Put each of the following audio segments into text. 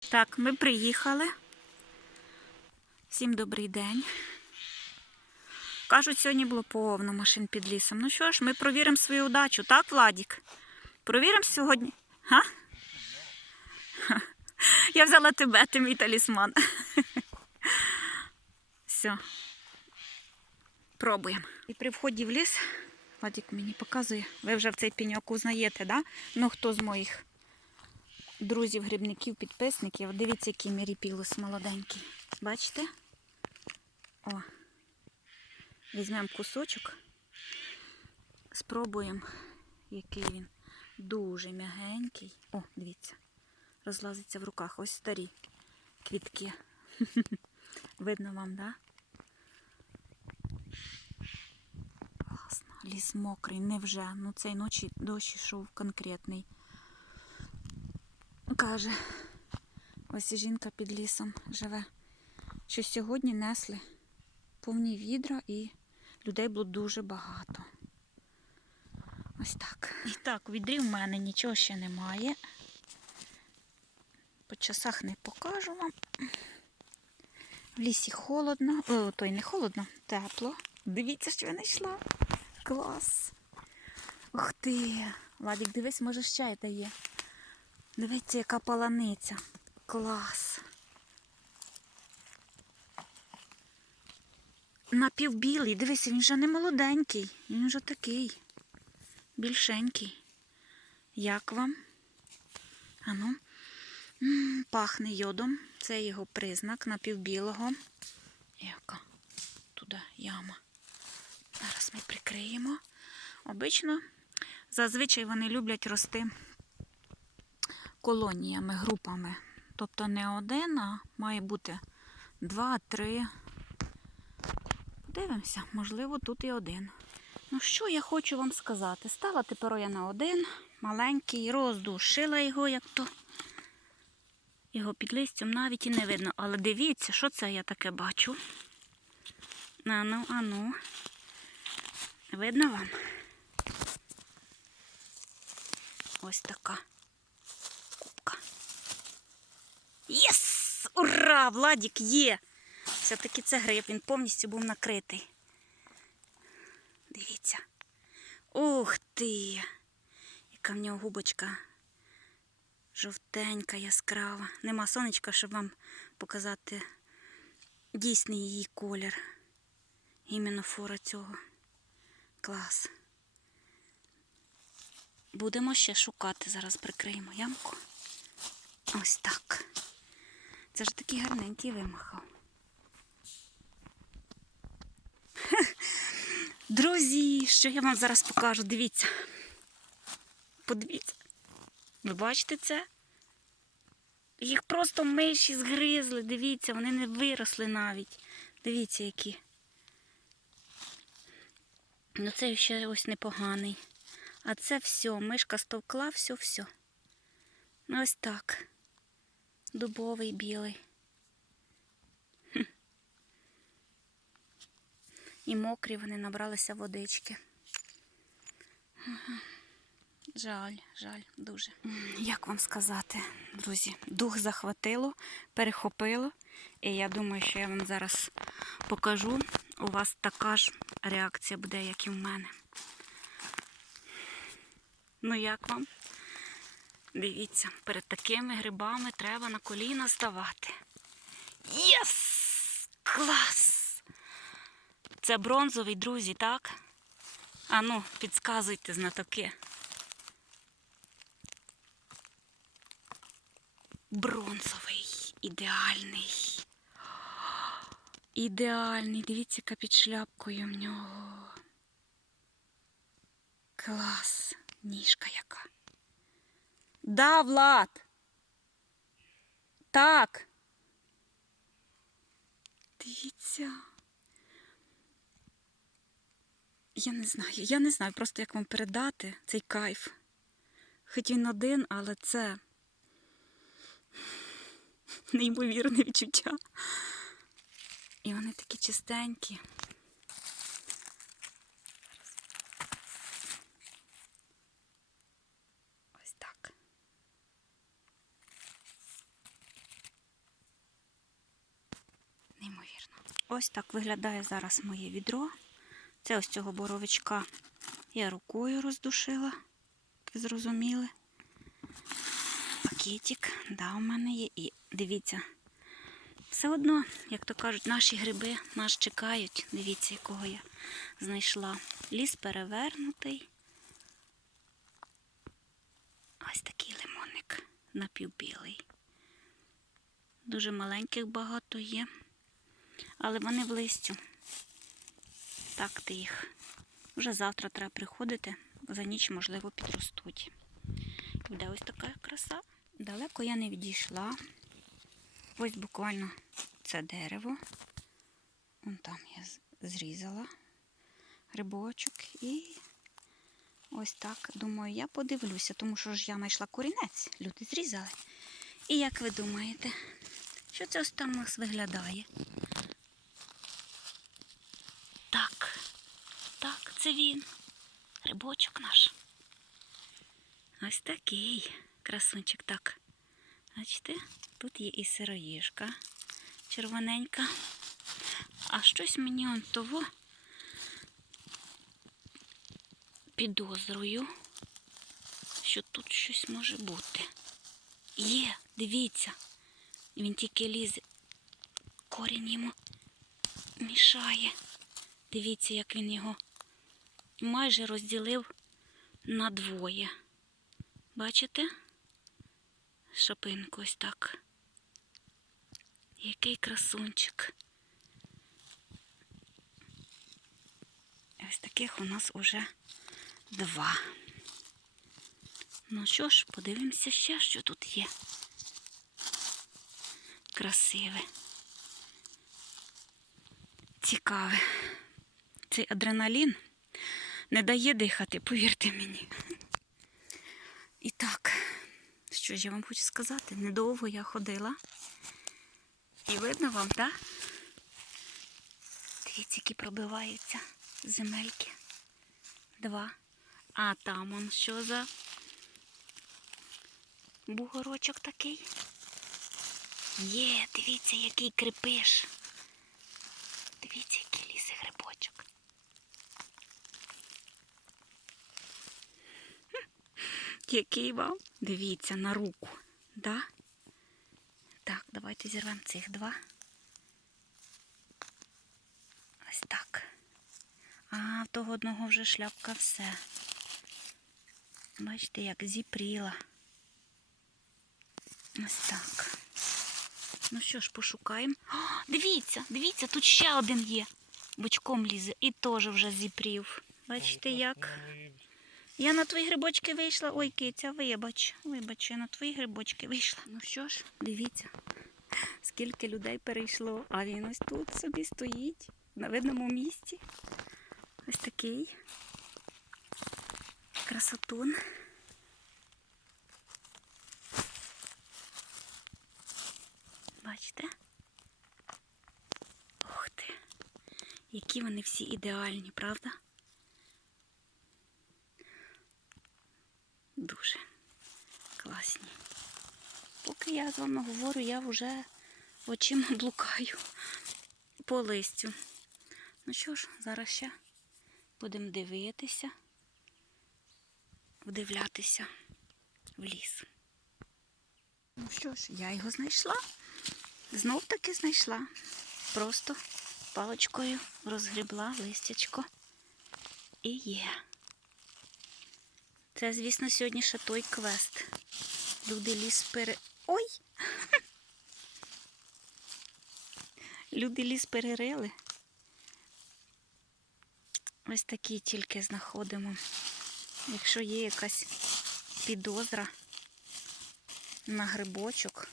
Так, ми приїхали. Всім добрий день. Кажуть, сьогодні було повно машин під лісом. Ну що ж, ми провіримо свою удачу, так, Владік? Провіримо сьогодні. Га? Я взяла тебе, ти мій талісман. Все. Пробуємо. І при вході в ліс, Владік мені показує, ви вже в цей пеньок узнаєте, да? Ну, хто з моїх друзів, грибників, підписників. Дивіться, який міріпілус молоденький. Бачите? О. Візьмемо кусочок, спробуємо, який він. Дуже м'ягенький. О, дивіться, розлазиться в руках. Ось старі квітки. Видно вам, да? Класно. Ліс мокрий, невже. Ну цей ночі дощ йшов конкретний. Каже, ось і жінка під лісом живе, що сьогодні несли повні відра і людей було дуже багато. Ось так. І так, відрі в мене нічого ще немає. По часах не покажу вам. В лісі холодно. О, той не холодно, тепло. Дивіться, що я знайшла. Клас. Ух ти. Владик, дивись, може ще й дає. Дивіться, яка паланиця. Клас. Напівбілий. Дивися, він вже не молоденький. Він вже такий. Більшенький. Як вам? Ану. Пахне йодом. Це його признак напівбілого. Яка? Туди яма. Зараз ми прикриємо. Обично, зазвичай вони люблять рости колоніями, групами. Тобто не один, а має бути два, три. Подивимося, можливо, тут і один. Ну, що я хочу вам сказати? Стала тепер я на один, маленький, роздушила його, як то. Його під листям навіть і не видно. Але дивіться, що це я таке бачу. Ану, ану. Видно вам? Ось така кубка. Єс! Ура! Владік є! Все-таки це гриб, він повністю був накритий. Дивіться. Ух ти! Яка в нього губочка жовтенька, яскрава. Нема сонечка, щоб вам показати дійсний її колір. Іменно фора цього. Клас. Будемо ще шукати. Зараз прикриємо ямку. Ось так. Це ж такий гарненький вимахав. Друзі, що я вам зараз покажу? Дивіться. Подивіться. Ви бачите це? Їх просто миші згризли. Дивіться, вони не виросли навіть. Дивіться, які. Ну це ще ось непоганий. А це все, мишка стовкла, все-все. Ну, ось так. Дубовий білий. І мокрі вони набралися водички. Жаль, жаль, дуже. Як вам сказати, друзі, дух захватило, перехопило. І я думаю, що я вам зараз покажу. У вас така ж реакція буде, як і в мене. Ну, як вам? Дивіться, перед такими грибами треба на коліна ставати. Єс! Клас! Це бронзовий, друзі, так? Ану, підказуйте знатоки. Бронзовий, ідеальний. Ідеальний. Дивіться, яка під шляпкою в нього. Клас. Ніжка яка. Да, Влад. Так. Дивіться. Я не знаю, я не знаю просто, як вам передати цей кайф. Хоч він один, але це неймовірне відчуття. І вони такі чистенькі. Ось так. Ось так виглядає зараз моє відро. Це ось цього боровичка я рукою роздушила, ви зрозуміли. Пакетик, да, у мене є. І дивіться, все одно, як то кажуть, наші гриби нас чекають. Дивіться, якого я знайшла. Ліс перевернутий. Ось такий лимонник напівбілий. Дуже маленьких багато є, але вони в листю. Так ти їх. Вже завтра треба приходити, за ніч, можливо, підростуть. Буде ось така краса. Далеко я не відійшла. Ось буквально це дерево. Вон там я зрізала грибочок і ось так, думаю, я подивлюся, тому що ж я знайшла корінець, люди зрізали. І як ви думаєте, що це ось там у нас виглядає? Так, так, це він. Грибочок наш. Ось такий красунчик так. Бачите, тут є і сироїжка червоненька. А щось мені он того підозрую, що тут щось може бути. Є, дивіться. Він тільки лізе. Корінь йому мішає. Дивіться, як він його майже розділив на двоє. Бачите? Шапинку ось так. Який красунчик. Ось таких у нас уже два. Ну що ж, подивимося ще, що тут є. Красиве. Цікаве. Цей адреналін не дає дихати, повірте мені. І так, що ж я вам хочу сказати? Недовго я ходила. І видно вам, так? Дивіться, які пробиваються земельки. Два. А там он що за бугорочок такий? Є, дивіться, який крепиш. Дивіться, який лізе грибочок. Який вам? Дивіться на руку. Да? Так, давайте зірвемо цих два. Ось так. А, в того одного вже шляпка все. Бачите, як зіпріла. Ось так. Ну що ж, пошукаємо. О, дивіться, дивіться, тут ще один є. Бочком лізе і теж вже зіпрів. Бачите, як? Я на твої грибочки вийшла. Ой, киця, вибач, вибач, я на твої грибочки вийшла. Ну що ж, дивіться, скільки людей перейшло, а він ось тут собі стоїть, на видному місці. Ось такий красотун. Бачите? Ух ти. Які вони всі ідеальні, правда? Дуже класні. Поки я з вами говорю, я вже очима блукаю по листю. Ну що ж, зараз ще будемо дивитися, вдивлятися в ліс. Ну що ж, я його знайшла. Знов таки знайшла. Просто паличкою розгрібла листячко. І є. Це, звісно, сьогодні ще той квест. Люди ліс пере. Ой! Люди ліс перерили. Ось такі тільки знаходимо. Якщо є якась підозра на грибочок,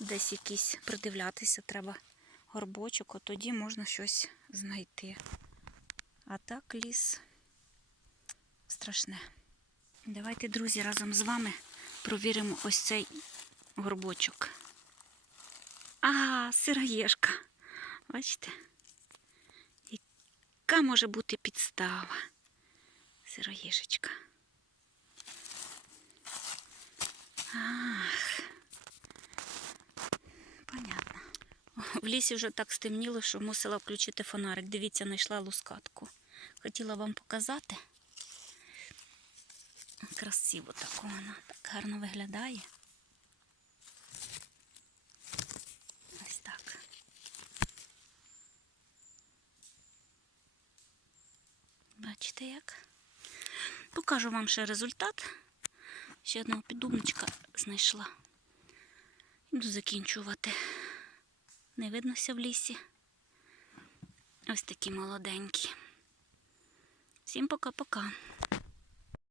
десь якийсь придивлятися треба горбочок, от тоді можна щось знайти. А так ліс страшне. Давайте, друзі, разом з вами провіримо ось цей горбочок. А, сироєшка. Бачите? Яка може бути підстава? Сироїжечка. Ах. Понятно. В лісі вже так стемніло, що мусила включити фонарик. Дивіться, знайшла лускатку. Хотіла вам показати. Красиво так вона, так гарно виглядає. Ось так. Бачите як? Покажу вам ще результат. Ще одного піддубничка знайшла. Буду закінчувати. Не виднося в лісі. Ось такі молоденькі. Всім пока-пока.